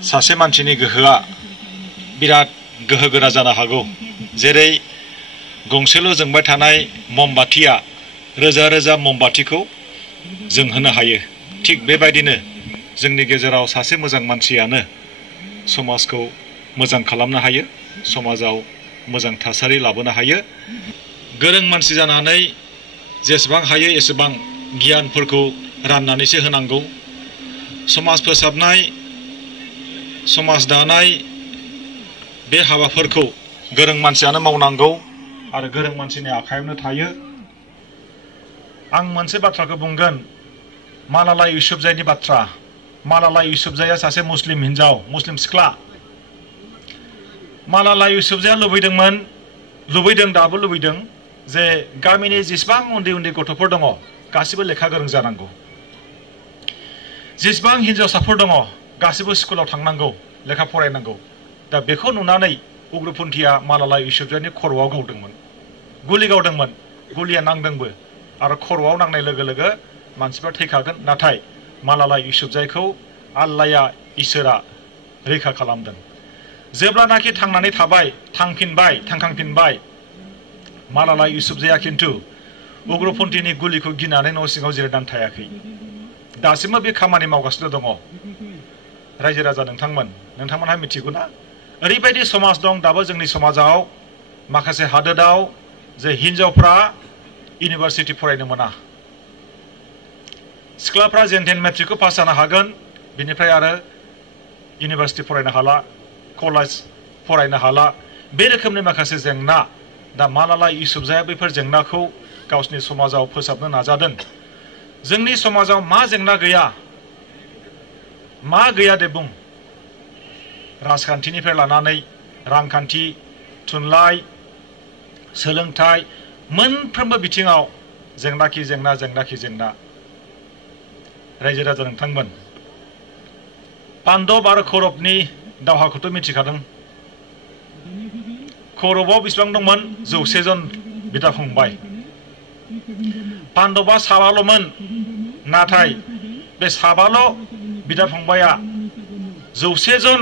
सासे मानसिनि गोहोआ बिराद गोहोगोरा जानो हागौ। जेरै गंसेल' जोंबाय थानाय ममबातिया रोजा रोजा ममबातिखौ जोंहोनो हायो। थिग बेबायदिनो जोंनि गेजेराव सासे मोजां मानसियानो समाजखौ मोजां खालामनो हायो, समाजाव मोजां थासारि लाबोनो हायो। गोरों मानसि जानानै जेसेबां हायो एसेबां गियानफोरखौ राननानैसो होनांगौ। समाज फोसाबनाय, समाज दानाय बे हाबाफोरखौ गोरों मानसियानो मावनांगौ आरो गोरों मानसिनि आखायावनो थायो। आं मोनसे बाथ्राखौ बुंगोन, मालाला इउसुफजाइनि बाथ्रा। मालाला इउसुफजाइया सासे मुस्लिम हिन्जाव, मुस्लिम सिख्ला। मालाला इउसुफजाइया लुबैदों दाबो लुबैदों जे गामिनि जेसेबां उन्दै उन्दै गथ'फोर दङ गासिबो लेखा गोरों जानांगौ। जेसेबां हिन्जावसाफोर दङ गासिबो स्कुलाव थांनांगौ, लेखा फरायनांगौ। दा बेखौ नुनानै उग्रपन्थिया मालाला इउसुफजाइनि खर'आव गावदोंमोन, गुलि गावदोंमोन। गुलिया नांदोंबो आरो खर'आव नांनाय लोगो लोगो मानसिफ्रा थैखागोन। नाथाय मालाला इउसुफजाइखौ आल्लाया, इसोरा रैखा खालामदों। जेब्लानाखि थांनानै थाबाय, थांखांफिनबाय, मालाला इउसुफजाइया खिन्थु उग्रपन्थिनि गुलिखौ गिनानै न' सिङाव जिरायनानै थायाखै। दासिमबो बे खामानि मावगासिनो दङ। रायजो राजा नोंथांमोनहा मिथिगौ ना? ओरैबायदि समाज दं दाबो जोंनि समाजाव, माखासे हादोराव, जे हिन्जावफ्रा इउनिभार्सिटि फरायनो मोना। सिख्लाफ्रा जेन मेट्रिकखौ पास जानो हागोन, बिनिफ्राय आरो इउनिभार्सिटि फरायनो हाला, कलेज फरायनो हाला। बे रोखोमनि माखासे जेंना। दा मालाला इउसुफजाइया बेफोर जेंनाखौ गावसिनि समाजाव फोसाबनो नाजादों। जोंनि समाजाव मा जेंना गैया? मा गैया दे बुं। राजखान्थिनिफ्राय लानानै रांखान्थि, थुनलाइ, सोलोंथाइ, मोनफ्रोमबो बिथिङाव जेंनाखि जेंना। रायजो राजा नोंथांमोन, पान्डब आरो कौरबनि दावहाखौथ' मिथिखादों। कौरबआव बेसेबां दंमोन? 100 जन बिदा फंबाय। पान्डबआ साबाल'मोन। नाथाय बे साबाल' बिदा फंबाया 100 जन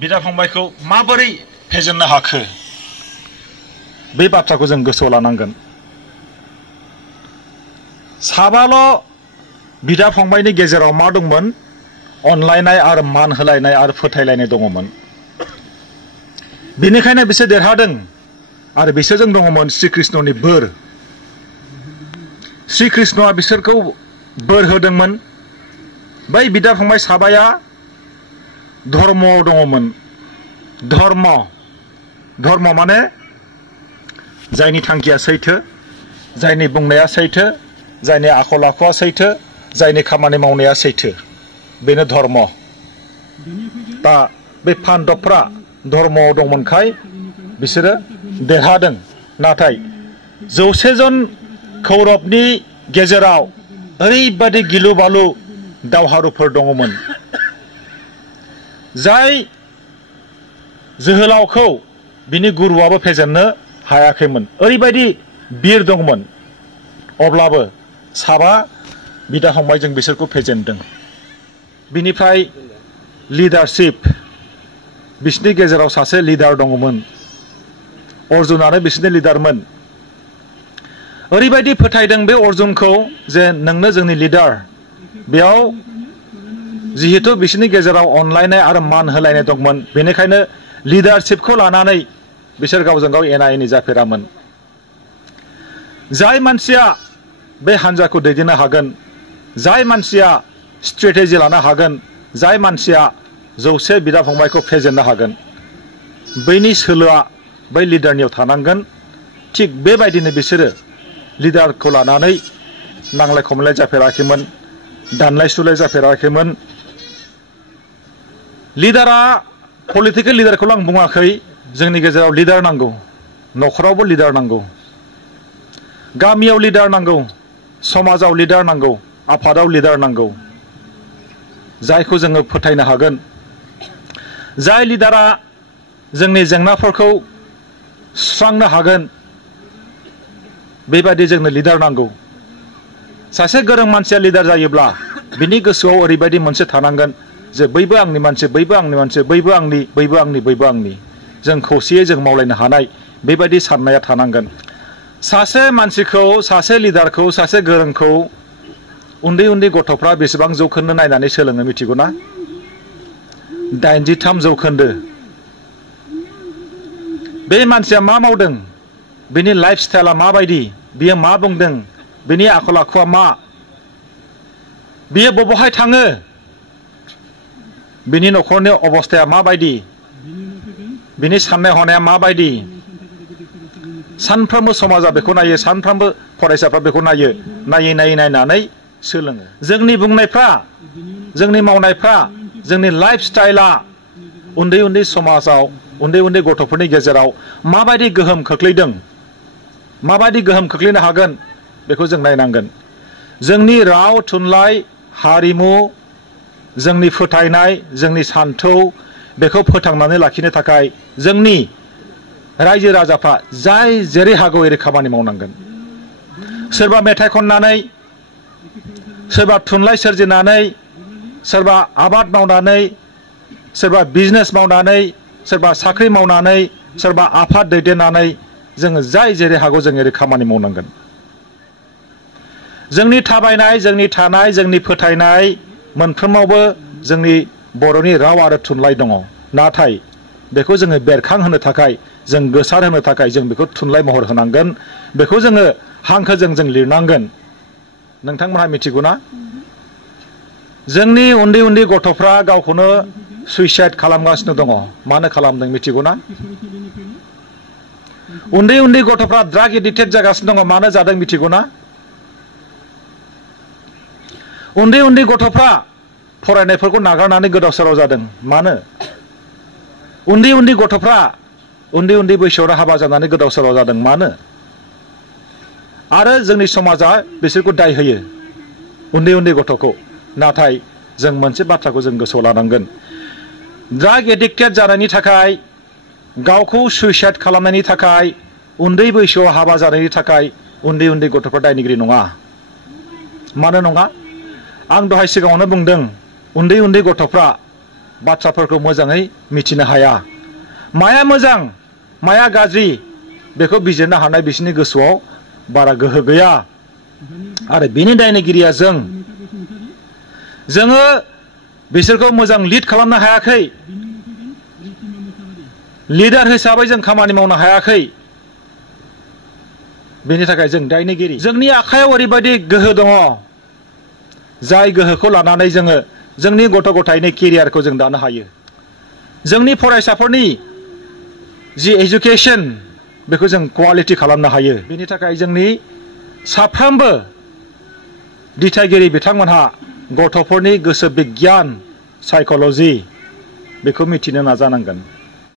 बिदा फंबायखौ माबोरै फेजेननो हाखो? बे बाथ्राखौ जों गोसोआव लानांगोन। साबाल' बिदा फंबायनि गेजेराव मा दंमोन? अनलायनाय आरो मान होलायनाय आरो फोथायलायनाय दङमोन। बेनिखायनो बिसोर देरहादों आरो बिसोरजों दङमोन श्री कृष्णनि बोर। श्री कृष्णआ बिसोरखौ बोर होदोंमोन। बै बिदा फंबाय साबाया धर्मआव दङमोन। धर्म माने जायनि थांखिया सैथो, जायनि बुंनाया सैथो, जायनि आखल आखुआ सैथो, जायनि खामानि मावनाया सैथो, बेनो धर्म। दा बे पान्डबफ्रा धर्मआव दंमोनखाय बिसोरो देरहादों। नाथाय 100 जन कौरबनि गेजेराव ओरैबादि गिलु बालु दावहारुफोर दङमोन, जाय जोहोलावखौ बिनि गुरुआबो फेजेननो हायाखैमोन। ओरैबायदि बिर दंमोन। अब्लाबो साबा बिदा फंबायजों बिसोरखौ फेजेनदों। बिनिफ्राय लिडारशिप, बिसोरनि गेजेराव सासे लिडार दङमोन। अर्जुनानो बिसोरनि लिडारमोन। ओरैबायदि फोथायदों बे अर्जुनखौ जे नोंनो जोंनि लिडार। बेयाव जिहेतु बिसोरनि गेजेराव अनलायनाय आरो मान होलायनाय दंमोन, बेनिखायनो लिडारशिपखौ लानानै बिसोर गावजों गाव एना एनि जाफेरामोन। जाय मानसिया बे हान्जाखौ दैदेननो हागोन, जाय मानसिया स्ट्रेटेजि लानो हागोन, जाय मानसिया 100 बिदा फंबायखौ फेजेननो हागोन, बैनि सोलोआ बै लिडारनियाव थानांगोन। थिग बेबायदिनो बिसोरो लिडारखौ लानानै नांलाय खमलाय जाफेराखैमोन, दानलाय सुलाय जाफेराखैमोन। लिडारा, पलिटिकेल लिडारखौल' आं बुङाखै। जोंनि गेजेराव लिडार नांगौ, न'खरावबो लिडार नांगौ, गामियाव लिडार नांगौ, समाजाव लिडार नांगौ, आफादाव लिडार नांगौ, जायखौ जोङो फोथायनो हागोन। जाय लिडारा जोंनि जेंनाफोरखौ सुस्रांनो हागोन, बेबायदि जोंनो लिडार नांगौ। सासे गोरों मानसिया लिडार जायोब्ला बिनि गोसोआव ओरैबायदि मोनसे थानांगोन जे बैबो आंनि मानसि, बैबो आंनि मानसि, बैबो आंनि, बैबो आंनि, बैबो आंनि, जों खौसेयै जों मावलायनो हानाय बेबायदि साननाया थानांगोन। सासे मानसिखौ, सासे लिडारखौ, सासे गोरोंखौ उन्दै उन्दै गथ'फ्रा बेसेबां जौखोन्दो नायनानै सोलोङो मिथिगौ ना? 83 जौखोन्दो। बे मानसिया मा मावदों, बिनि लाइफ स्टाइला माबायदि, बियो मा बुंदों, बिनि आखल आखुआ मा, बियो बबेहाय थाङो, बिनि न'खरनि अबस्थाया माबायदि, बिनि साननाय हनाया माबायदि, सानफ्रोमबो समाजा बेखौ नायो, सानफ्रोमबो फरायसाफ्रा बेखौ नायो, नायै नायै नायनानै सोलोङो। जोंनि बुंनायफ्रा, जोंनि मावनायफ्रा, जोंनि लाइफ स्टाइला उन्दै उन्दै समाजाव, उन्दै उन्दै गथ'फोरनि गेजेराव माबायदि गोहोम खोख्लैदों, माबायदि गोहोम खोख्लैनो हागोन, बेखौ जों नायनांगोन। जोंनि राव, थुनलाइ, हारिमु, जोंनि फोथायनाय, जोंनि सान्थौ, बेखौ फोथांनानै लाखिनो थाखाय जोंनि रायजो राजाफ्रा जाय जेरै हागौ एरै खामानि मावनांगोन। सोरबा मेथाइ खननानै, सोरबा थुनलाइ सोरजिनानै, सोरबा आबाद मावनानै, सोरबा बिजनेस मावनानै, सोरबा साख्रि मावनानै, सोरबा आफाद दैदेननानै, जोङो जाय जेरै हागौ जों एरै खामानि मावनांगोन। जोंनि थाबायनाय, जोंनि थानाय, जोंनि फोथायनाय मोनफ्रोमावबो जोंनि बर'नि राव आरो थुनलाइ दङ। नाथाय बेखौ जोङो बेरखांहोनो थाखाय, जों गोसारहोनो थाखाय जों बेखौ थुनलाइ महर होनांगोन। बेखौ जोङो हांखोजों जों लिरनांगोन। नोंथांमोनहा मिथिगौ ना? जोंनि उन्दै उन्दै गथ'फ्रा गावखौनो सुइसाइड खालामगासिनो दङ। मानो खालामदों मिथिगौ ना? उन्दै उन्दै गथ'फ्रा ड्राग एडिक्टेड जागासिनो दङ। मानो जादों मिथिगौ ना? उन्दै उन्दै गथ'फ्रा फरायनायफोरखौ नागारनानै गोदाव सोराव जादों। मानो? उन्दै उन्दै गथ'फ्रा उन्दै उन्दै बैसोआवनो हाबा जानानै गोदाव सोराव जादों। मानो? आरो जोंनि समाजा बिसोरखौ दाय होयो, उन्दै उन्दै गथ'खौ। नाथाय जों मोनसे बाथ्राखौ जों गोसोआव लानांगोन। ड्राग एडिक्टेड जानायनि थाखाय, गावखौ सुइसाइड खालामनायनि थाखाय, उन्दै बैसोआव हाबा जानायनि थाखाय उन्दै उन्दै गथ'फ्रा दायनिगिरि नङा। मानो नङा? आं दहाय सिगाङावनो बुंदों, उन्दै उन्दै गथ'फ्रा बाथ्राफोरखौ मोजाङै मिथिनो हाया। माया मोजां, माया गाज्रि, बेखौ बिजिरनो हानाय बिसोरनि गोसोआव बारा गोहो गैया। आरो बिनि दायनिगिरिया जोङो बिसोरखौ मोजां लिड खालामनो हायाखै। लिडार हिसाबै जों खामानि मावनो हायाखै। बेनि थाखाय जों दायनिगिरि। जोंनि आखायाव ओरैबायदि गोहो दङ, जाय गोहोखौ लानानै जोङो जोंनि गथ' गथायनि केरियारखौ जों दानो हायो। जोंनि फरायसाफोरनि जि एजुकेसन, बेखौ जों क्वालिटि खालामनो हायो। बेनि थाखाय जोंनि साफ्रोमबो दिथागिरि बिथांमोनहा गथ'फोरनि गोसो बिगियान, साइक'लजि, बेखौ मिथिनो नाजानांगोन।